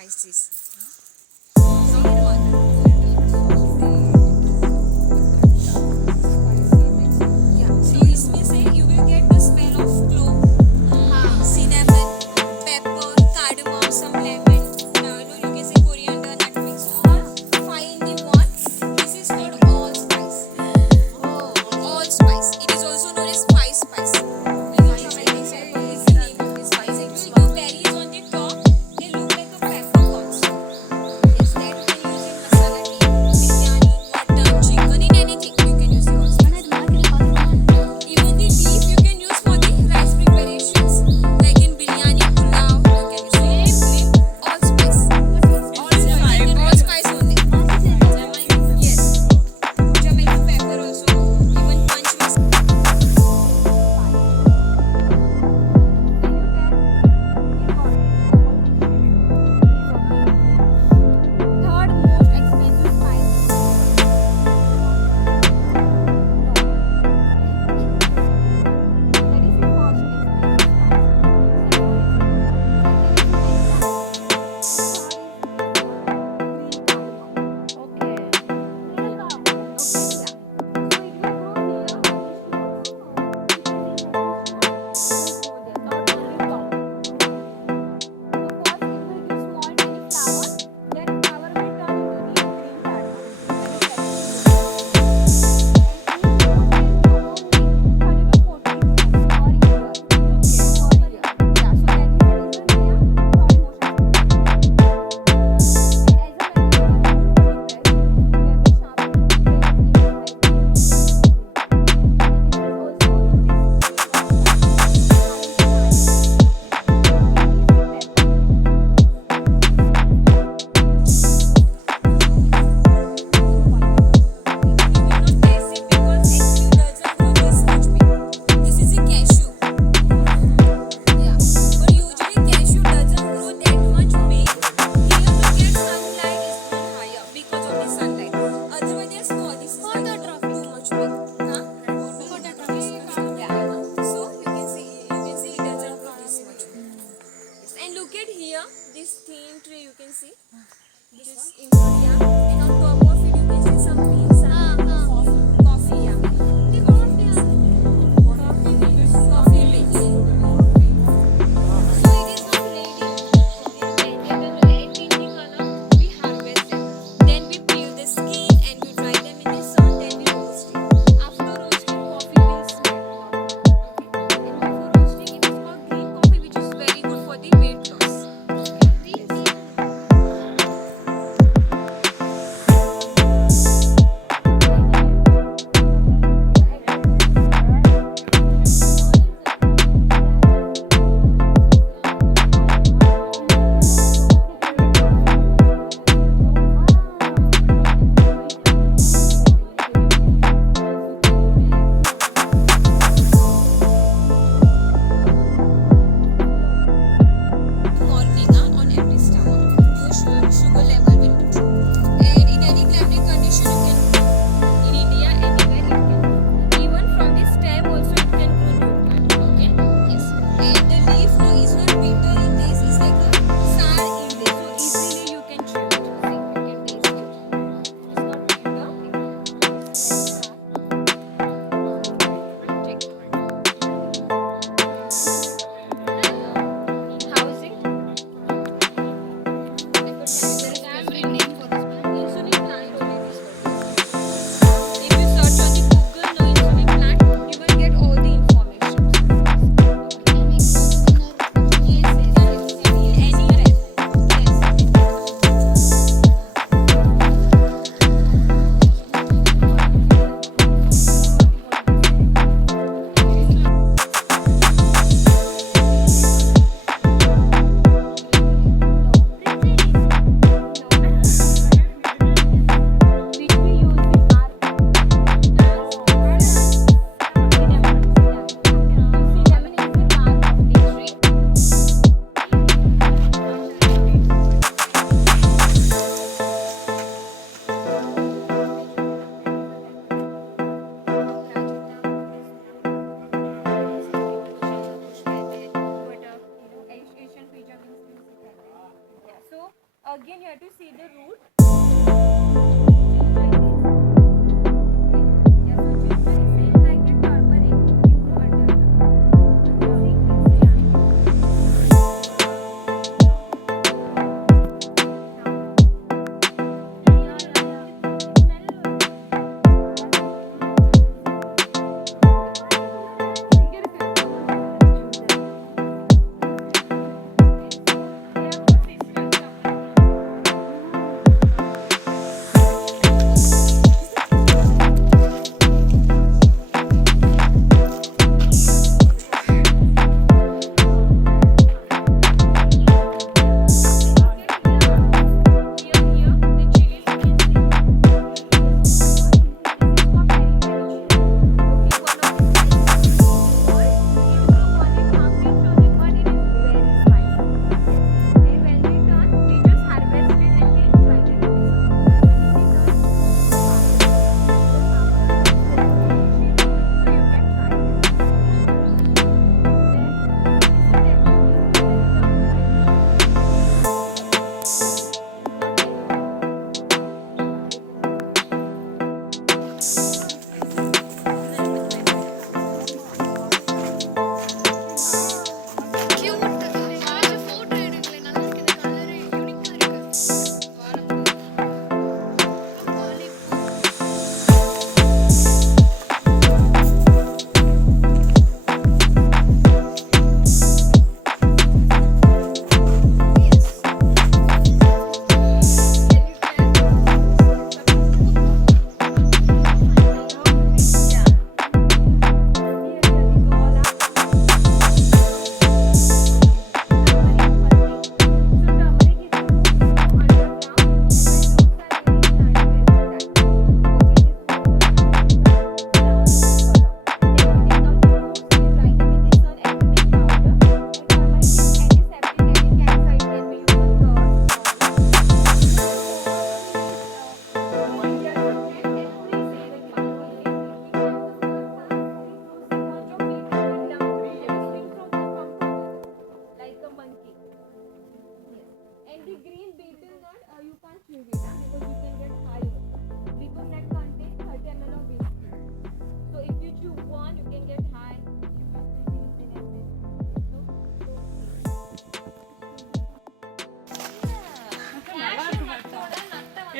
spices. Number one. Yeah. So इसमें से you will get the smell of clove, cinnamon, pepper, cardamom, some lemon. You can say coriander, nutmeg. So all finely one. This is called allspice. Allspice. It is also known as spice. Is the name of this spice. Actually, the berries on the top they look like a peppercorns. to see the root.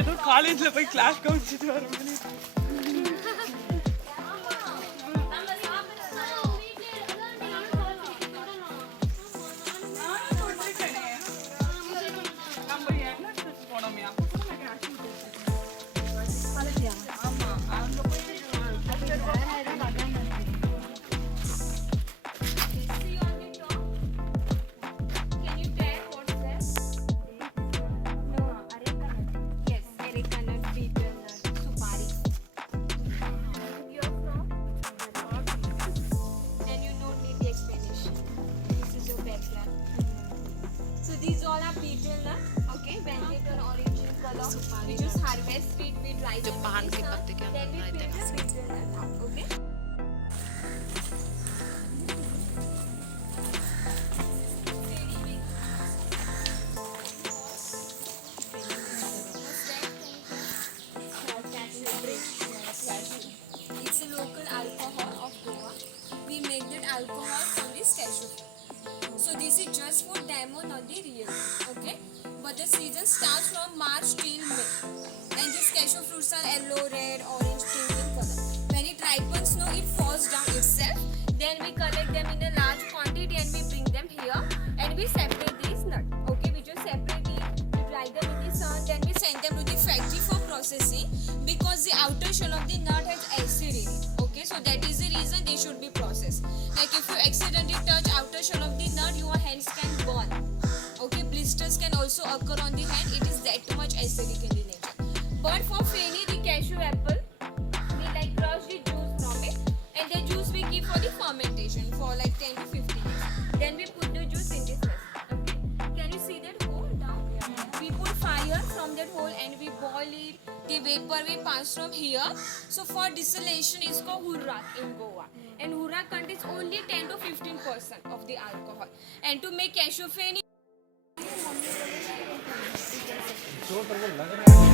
ஏதோ காலேஜ்ல போய் class கவுன்சிட்டு வர மாதிரி These all are betel nut, okay? When they turn orange in color, we just harvest it, we dry them in the sun, then we peel the betel nut out, okay? It's a local alcohol of Goa. We make that alcohol from this cashew. So this is just for demo, not the real, okay? But the season starts from March till May. And these cashew fruits are yellow, red, orange, pink in color. When it ripens, no, it falls down itself. Then we collect them in a large quantity and we bring them here and we separate these nuts. Okay, we just separate it, we dry them in the sun, then we send them to the factory for processing because the outer shell of the nut has acid in it. Okay, so that is the reason they should be processed. Like if you accidentally touch outer shell of the nut, your hands can burn. Okay, blisters can also occur on the hand. It is that much acidic in the nature. But for Fanny, the cashew apple, we like crush the juice from it, and the juice we keep for the fermentation for like 10 to 15 days. Then we put the juice in this vessel. Okay, can you see that hole down? We put fire from that hole and we boil it. The vapor we pass from here. So for distillation is called hurrak in Goa. And hurrak contains only 10 to 15% of the alcohol. And to make cashew Fanny, तो लग रहा है